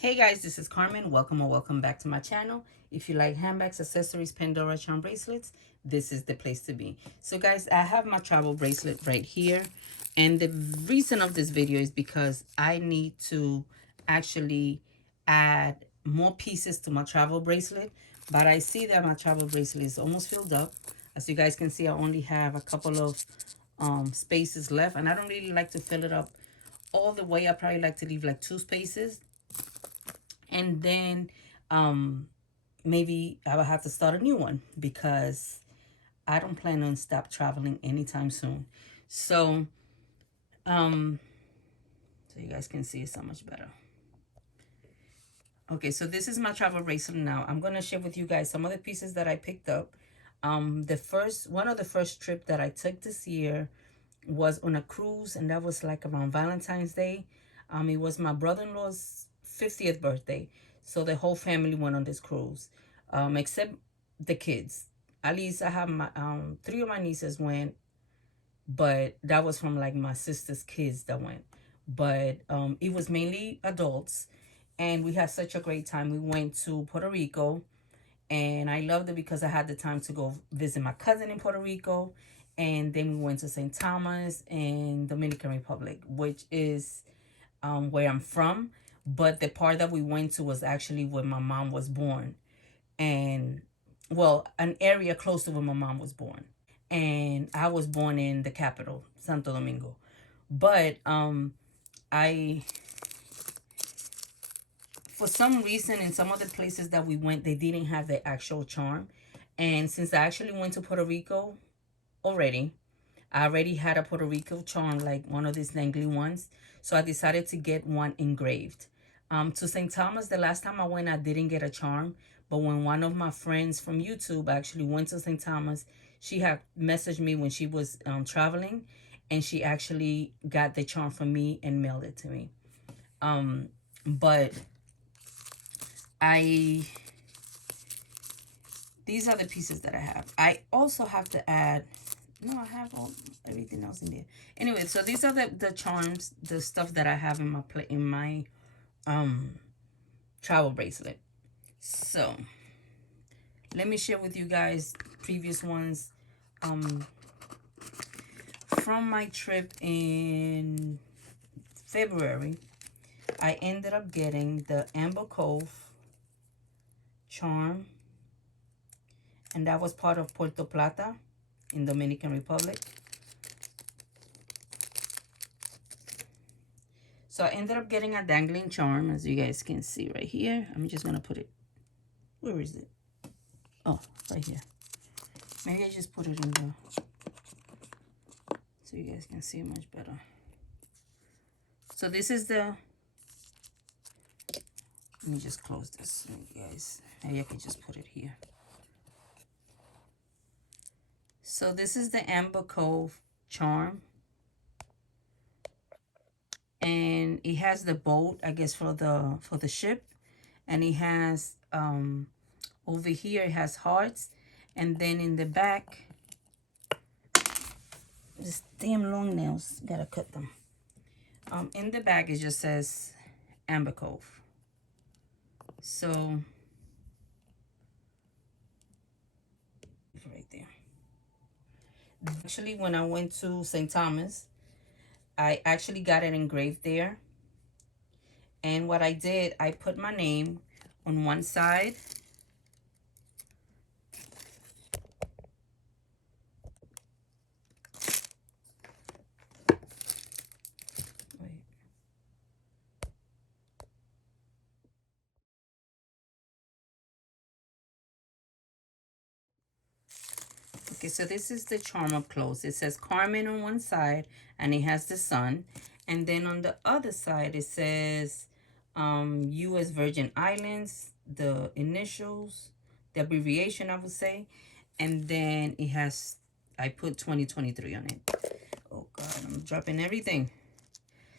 Hey guys, this is Carmen. Welcome or welcome back to my channel. If you like handbags, accessories, Pandora charm bracelets, this is the place to be. So guys, I have my travel bracelet right here. And the reason of this video is because I need to actually add more pieces to my travel bracelet. But I see that my travel bracelet is almost filled up. As you guys can see, I only have a couple of spaces left. And I don't really like to fill it up all the way. I probably like to leave like 2 spaces, and then maybe I will have to start a new one because I don't plan on stop traveling anytime soon. So so you guys can see it so much better. Okay, so this is my travel bracelet now. I'm gonna share with you guys some of the pieces that I picked up. One of the first trip that I took this year was on a cruise, and that was like around Valentine's Day. It was my brother-in-law's 50th birthday, so the whole family went on this cruise, except the kids. At least I have my 3 of my nieces went, but that was from like my sister's kids that went. But it was mainly adults, and we had such a great time. We went to Puerto Rico, and I loved it because I had the time to go visit my cousin in Puerto Rico. And then we went to St. Thomas and Dominican Republic, which is where I'm from. But the part that we went to was actually where my mom was born. And, well, an area close to where my mom was born. And I was born in the capital, Santo Domingo. But I for some reason, in some other places that we went, they didn't have the actual charm. And since I actually went to Puerto Rico already, I already had a Puerto Rico charm, like one of these dangly ones. So I decided to get one engraved. To St. Thomas, the last time I went, I didn't get a charm. But when one of my friends from YouTube actually went to St. Thomas, she had messaged me when she was traveling, and she actually got the charm from me and mailed it to me. But I these are the pieces that I have. I also have to add, no, I have everything else in there. Anyway, so these are the charms, the stuff that I have in my travel bracelet. So let me share with you guys previous ones from my trip in February. I ended up getting the Amber Cove charm, and that was part of Puerto Plata in Dominican Republic. So I ended up getting a dangling charm, as you guys can see right here. I'm just gonna put it, where is it? Oh, right here. Maybe I just put it in the, so you guys can see much better. So this is the, let me just close this, you guys. Maybe I can just put it here. So this is the Amber Cove charm. And it has the boat, I guess, for the ship. And it has over here it has hearts, and then in the back, this damn long nails, gotta cut them. In the back it just says Amber Cove. So right there. Actually, when I went to St. Thomas, I actually got it engraved there. And what I did, I put my name on one side. Wait. Okay, so this is the charm up close. It says Carmen on one side, and it has the sun. And then on the other side, it says U.S. Virgin Islands, the initials, the abbreviation, I would say. And then it has, I put 2023 on it. Oh, God, I'm dropping everything.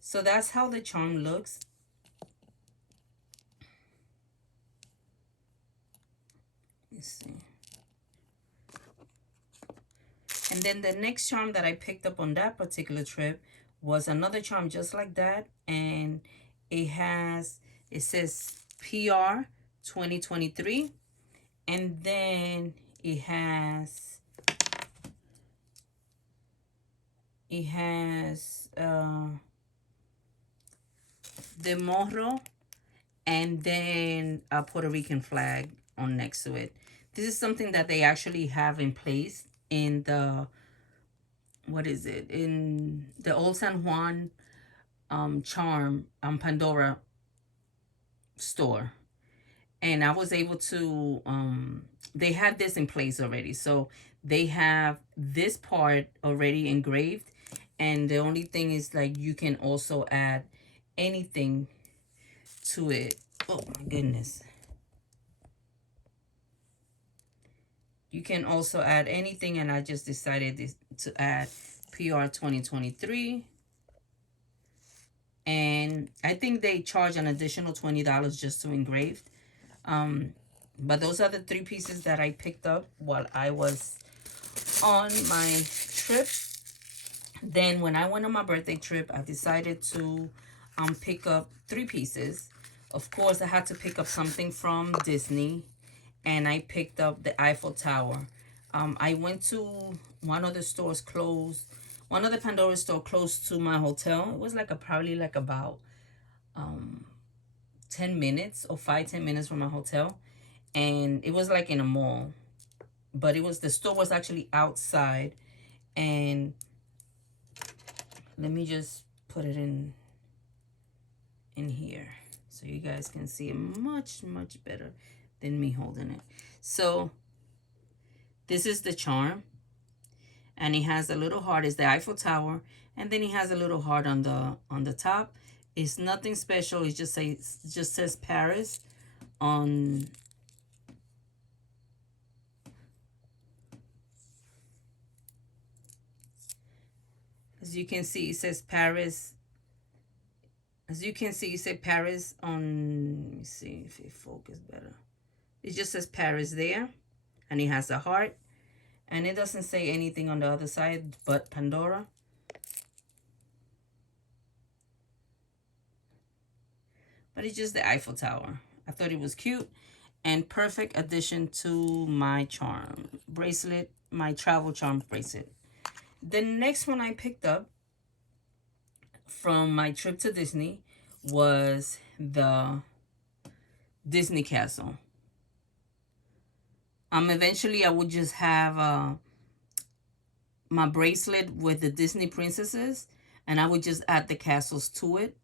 So that's how the charm looks. Let's see. And then the next charm that I picked up on that particular trip was another charm just like that. And it has It says PR 2023. And then it has the morro and then a Puerto Rican flag on next to it. This is something that they actually have in place in the, what is it, in the Old San Juan charm Pandora store. And I was able to they had this in place already, so they have this part already engraved, and the only thing is, like, you can also add anything to it. Oh my goodness. You can also add anything, and I just decided to add PR 2023. And I think they charge an additional $20 just to engrave. But those are the 3 pieces that I picked up while I was on my trip. Then when I went on my birthday trip, I decided to pick up 3 pieces. Of course, I had to pick up something from Disney, and I picked up the Eiffel Tower. I went to one of the stores closed, one of the Pandora store close to my hotel. It was like probably like about 10 minutes or 5-10 minutes from my hotel, and it was like in a mall, but the store was actually outside. And let me just put it in here so you guys can see it much better than me holding it. So this is the charm, and it has a little heart. It's the Eiffel Tower, and then it has a little heart on the top. It's nothing special. It just says Paris on. As you can see, it says Paris. As you can see, it says Paris on. Let me see if it focuses better. It just says Paris there, and it has a heart, and it doesn't say anything on the other side but Pandora. But it's just the Eiffel Tower. I thought it was cute and perfect addition to my charm bracelet, my travel charm bracelet. The next one I picked up from my trip to Disney was the Disney Castle. Eventually I would just have my bracelet with the Disney princesses, and I would just add the castles to it.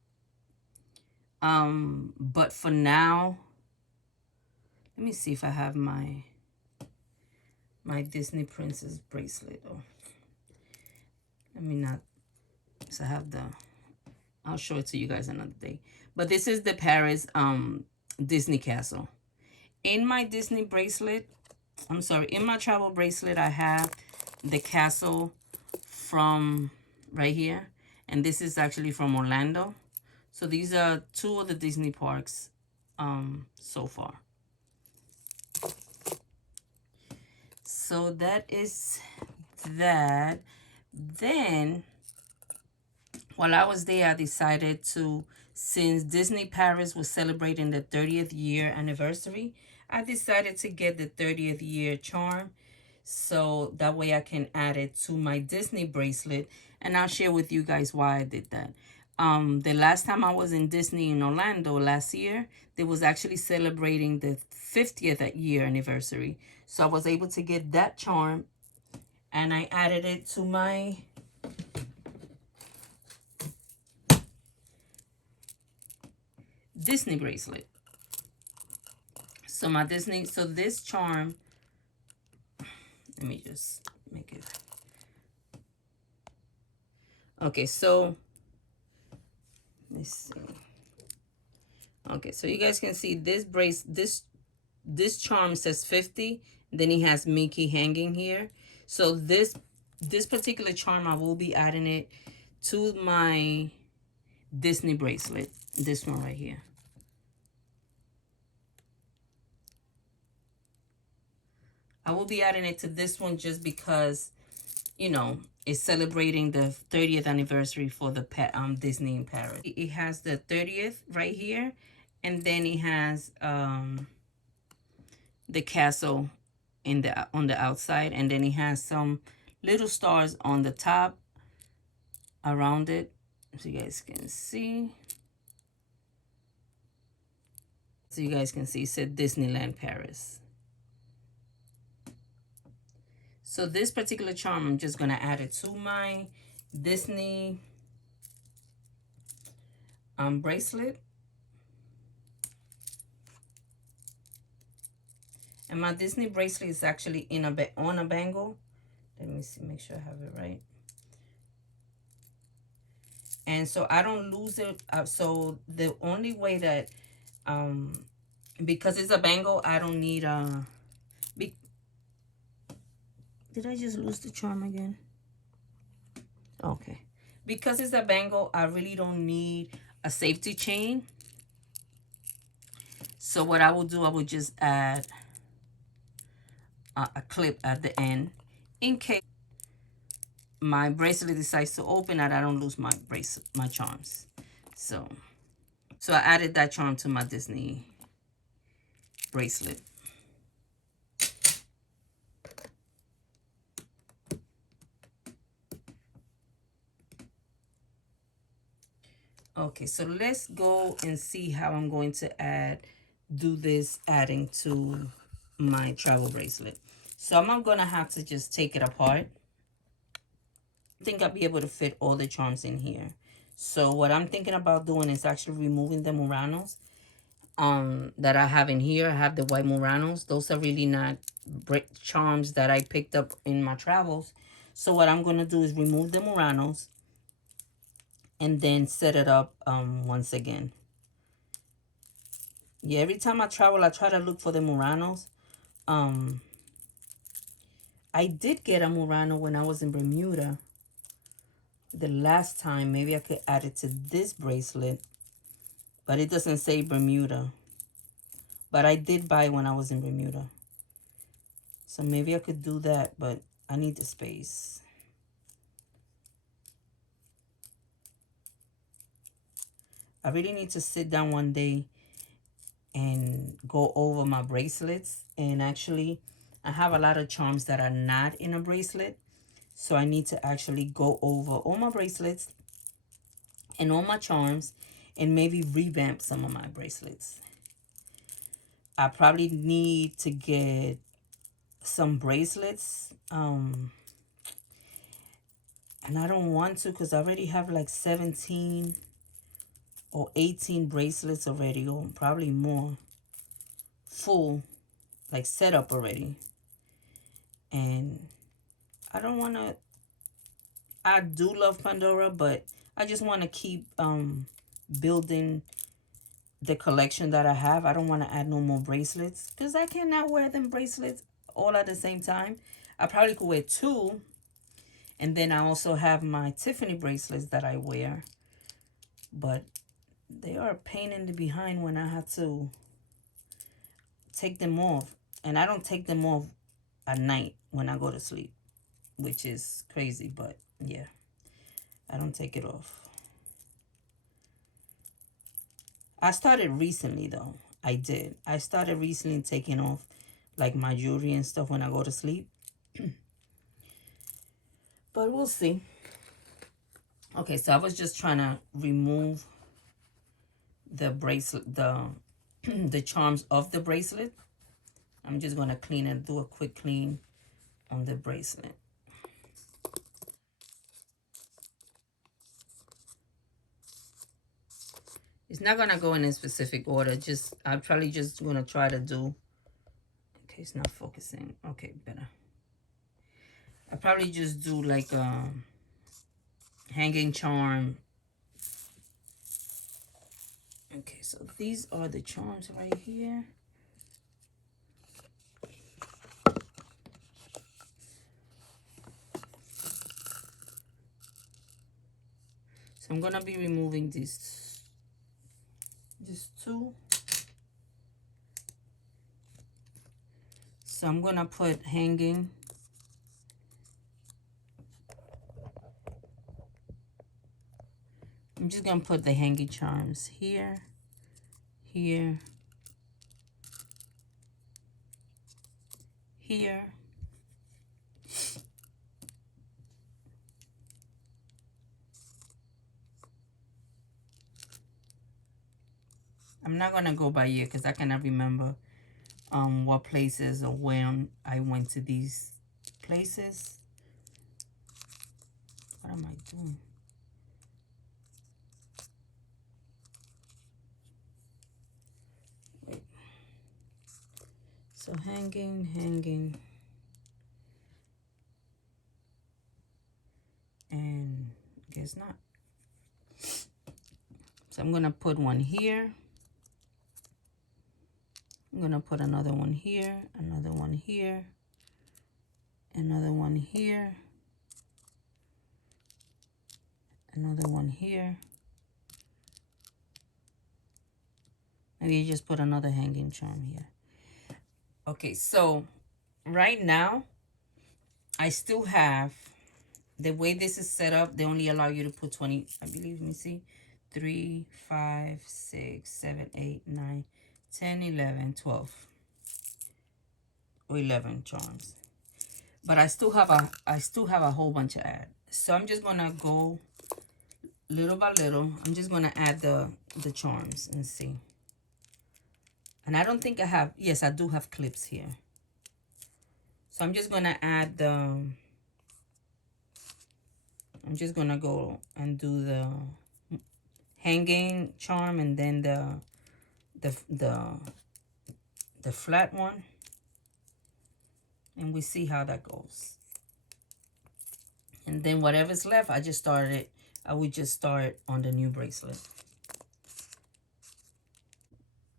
But for now, let me see if I have my Disney princess bracelet. Oh, let me not. So I have I'll show it to you guys another day. But this is the Paris Disney Castle. In my Disney bracelet, in my travel bracelet, I have the castle from right here, and this is actually from Orlando. So these are 2 of the Disney parks so far. So that is that. Then, while I was there, I decided to, since Disney Paris was celebrating the 30th year anniversary, I decided to get the 30th year charm, so that way I can add it to my Disney bracelet, and I'll share with you guys why I did that. The last time I was in Disney in Orlando last year, they was actually celebrating the 50th year anniversary. So I was able to get that charm, and I added it to my Disney bracelet. So this charm, let me just make it. Okay, so let's see. Okay, so you guys can see this charm says 50, then it has Mickey hanging here. So this particular charm, I will be adding it to my Disney bracelet, this one right here. I will be adding it to this one just because, you know, it's celebrating the 30th anniversary for the Disney in Paris. It has the 30th right here, And then it has the castle in the on the outside, and then it has some little stars on the top around it, so you guys can see. So you guys can see it said Disneyland Paris. So this particular charm, I'm just gonna add it to my Disney bracelet. And my Disney bracelet is actually in on a bangle. Let me see, make sure I have it right. And so I don't lose it. So the only way that, because it's a bangle, I don't need did I just lose the charm again? Okay. Because it's a bangle, I really don't need a safety chain. So what I will do, I will just add a clip at the end in case my bracelet decides to open and I don't lose my charms. So I added that charm to my Disney bracelet. Okay, so let's go and see how I'm going to do this adding to my travel bracelet. So I'm gonna have to just take it apart. I think I'll be able to fit all the charms in here. So what I'm thinking about doing is actually removing the Muranos that I have in here. I have the white Muranos. Those are really not charms that I picked up in my travels. So what I'm gonna do is remove the Muranos and then set it up once again. Yeah, every time I travel, I try to look for the Muranos. I did get a Murano when I was in Bermuda. The last time, maybe I could add it to this bracelet, but it doesn't say Bermuda. But I did buy when I was in Bermuda. So maybe I could do that, but I need the space. I really need to sit down one day and go over my bracelets. And actually, I have a lot of charms that are not in a bracelet. So I need to actually go over all my bracelets and all my charms and maybe revamp some of my bracelets. I probably need to get some bracelets. And I don't want to because I already have like 17 or 18 bracelets already, or probably more, full, like set up already. And I don't want to, I do love Pandora, but I just want to keep building the collection that I have. I don't want to add no more bracelets because I cannot wear them bracelets all at the same time. I probably could wear two. And then I also have my Tiffany bracelets that I wear. But they are a pain in the behind when I have to take them off. And I don't take them off at night when I go to sleep, which is crazy. But yeah, I don't take it off. I started recently though. I did. I started recently taking off like my jewelry and stuff when I go to sleep. But we'll see. Okay, so I was just trying to remove the bracelet, the charms of the bracelet. I'm just going to clean and do a quick clean on the bracelet. It's not going to go in a specific order. I'm probably just going to try to do. Okay, it's not focusing. Okay, better. I probably just do like a hanging charm. Okay, so these are the charms right here. So I'm going to be removing these two. So I'm going to put hanging. I'm just going to put the hanging charms here, here, here. I'm not gonna go by year because I cannot remember what places or when I went to these places. What am I doing? Wait. So hanging, and guess not. So I'm gonna put one here. I'm gonna put another one here, another one here, another one here, another one here. Maybe you just put another hanging charm here. Okay, so right now I still have, the way this is set up, they only allow you to put 20, I believe, let me see, 3, 5, 6, 7, 8, 9, 10, 11, 12, or 11 charms. But I still have a whole bunch to add. So I'm just gonna go little by little. I'm just gonna add the charms and see. And I don't think I have, yes, I do have clips here. So I'm just gonna add the, I'm just gonna go and do the hanging charm and then the flat one, and we see how that goes. And then whatever's left, I would just start on the new bracelet.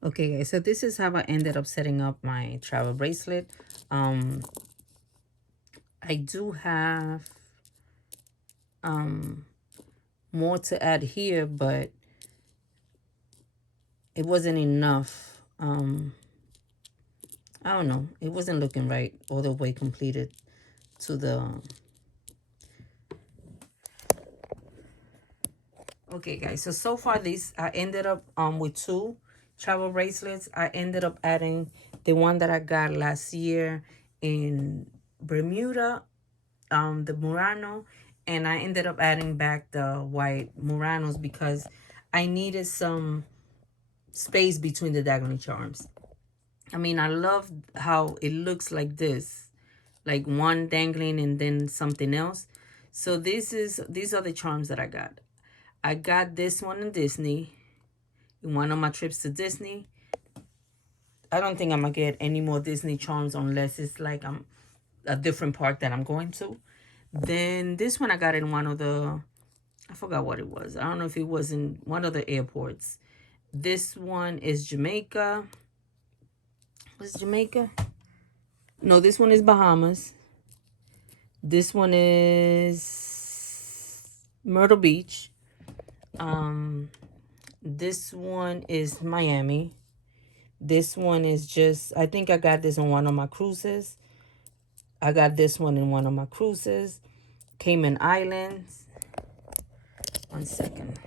Okay guys, so this is how I ended up setting up my travel bracelet. I do have more to add here, but it wasn't enough. I don't know, it wasn't looking right all the way completed to the, okay guys, so far this, I ended up with 2 travel bracelets. I ended up adding the one that I got last year in Bermuda, the Murano, and I ended up adding back the white Muranos because I needed some space between the diagonal charms. I mean, I love how it looks like this, like one dangling and then something else. So these are the charms that I got. I got this one in Disney, in one of my trips to Disney. I don't think I'm gonna get any more Disney charms unless it's like I'm a different park that I'm going to. Then this one I got in one of the, I forgot what it was. I don't know if it was in one of the airports. This one is Jamaica. What's Jamaica? No, this one is Bahamas. This one is Myrtle Beach. This one is Miami. This one is just, I think I got this on one of my cruises. I got this one in one of my cruises. Cayman Islands. One second.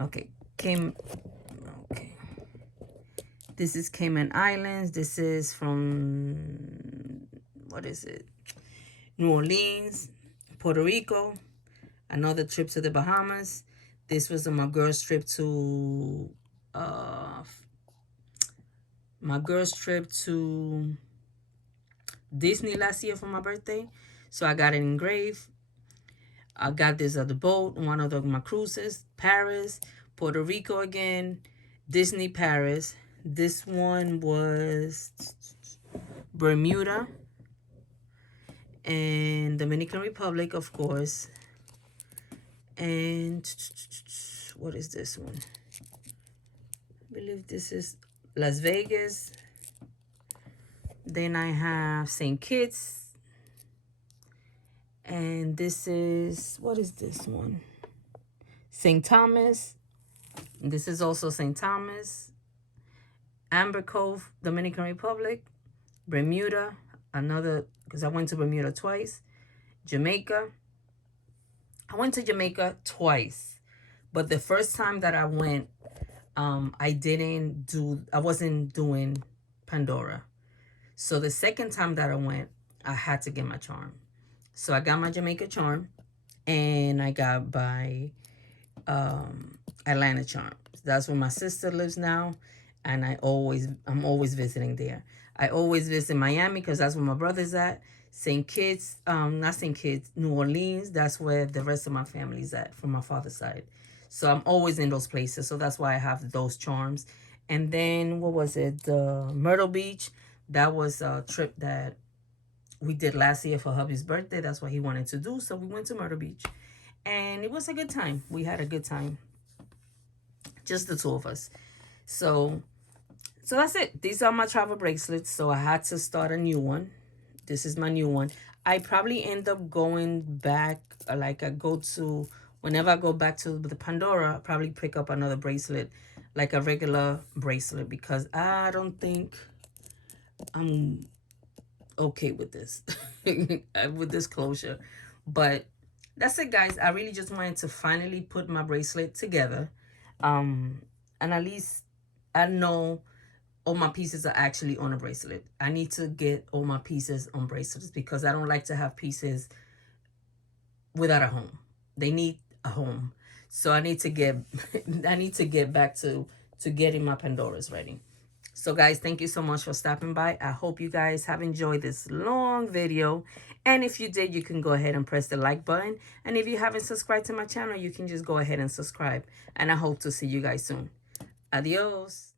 Okay, okay. This is Cayman Islands. This is from, what is it? New Orleans, Puerto Rico. Another trip to the Bahamas. This was my girl's trip to, Disney last year for my birthday. So I got it engraved. I got this other boat, one of my cruises, Paris, Puerto Rico again, Disney Paris. This one was Bermuda and Dominican Republic, of course. And what is this one? I believe this is Las Vegas. Then I have St. Kitts. And this is, what is this one? St. Thomas. This is also St. Thomas. Amber Cove, Dominican Republic. Bermuda, another, because I went to Bermuda twice. Jamaica. I went to Jamaica twice. But the first time that I went, I wasn't doing Pandora. So the second time that I went, I had to get my charm. So I got my Jamaica charm, and I got my Atlanta charm. That's where my sister lives now, and I'm always visiting there. I always visit Miami because that's where my brother's at. St. Kitts, not St. Kitts, New Orleans. That's where the rest of my family's at from my father's side. So I'm always in those places. So that's why I have those charms. And then what was it? The Myrtle Beach. That was a trip that we did last year for hubby's birthday. That's what he wanted to do. So we went to Myrtle Beach. And it was a good time. We had a good time. Just the two of us. So that's it. These are my travel bracelets. So I had to start a new one. This is my new one. I probably end up going back, like I go to, whenever I go back to the Pandora, I'll probably pick up another bracelet, like a regular bracelet, because I don't think I'm okay with this, with this closure. But that's it, guys. I really just wanted to finally put my bracelet together. And at least I know all my pieces are actually on a bracelet. I need to get all my pieces on bracelets because I don't like to have pieces without a home. They need a home. So I need to get I need to get back to getting my Pandoras ready. So guys, thank you so much for stopping by. I hope you guys have enjoyed this long video. And if you did, you can go ahead and press the like button. And if you haven't subscribed to my channel, you can just go ahead and subscribe. And I hope to see you guys soon. Adios.